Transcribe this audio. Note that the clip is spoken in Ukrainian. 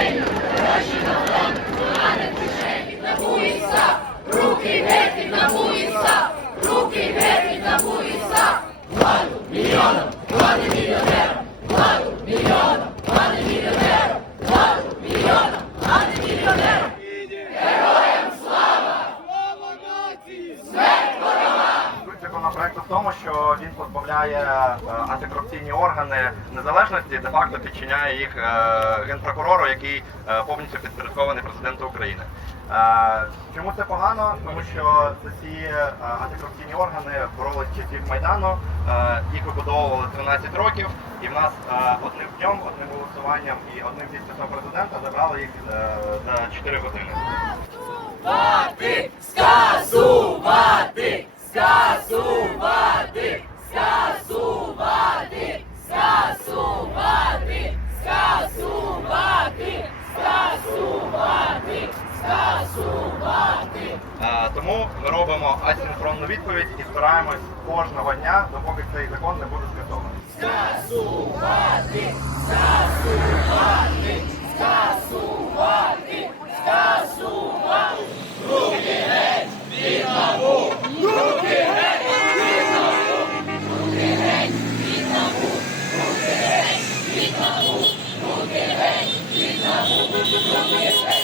кишень, гроші на фронт, не кишень, набується, руки геть віднабується, руки геть віднабується, владу мільйонам, влади мільйонерам, владу мільйонам, влади. Героям слава! Слава нації! Законопроекту в тому, що він позбавляє е, антикорупційні органи незалежності, де-факто підчиняє їх е, генпрокурору, який е, повністю підпорядкований президенту України. Чому це погано? Тому що ці антикорупційні органи боролись часів Майдану, їх вибудовували 13 років, і в нас одним днем, одним голосуванням і одним підписом президента забрали їх за 4 години. Скасувати! Скасувати! Скасувати! Скасувати! Скасувати! Скасувати! Скасувати! Тому ми робимо асинхронну відповідь і стараємось кожного дня, допоки цей закон не буде скасований. Скасувати! Скасувати! Yes,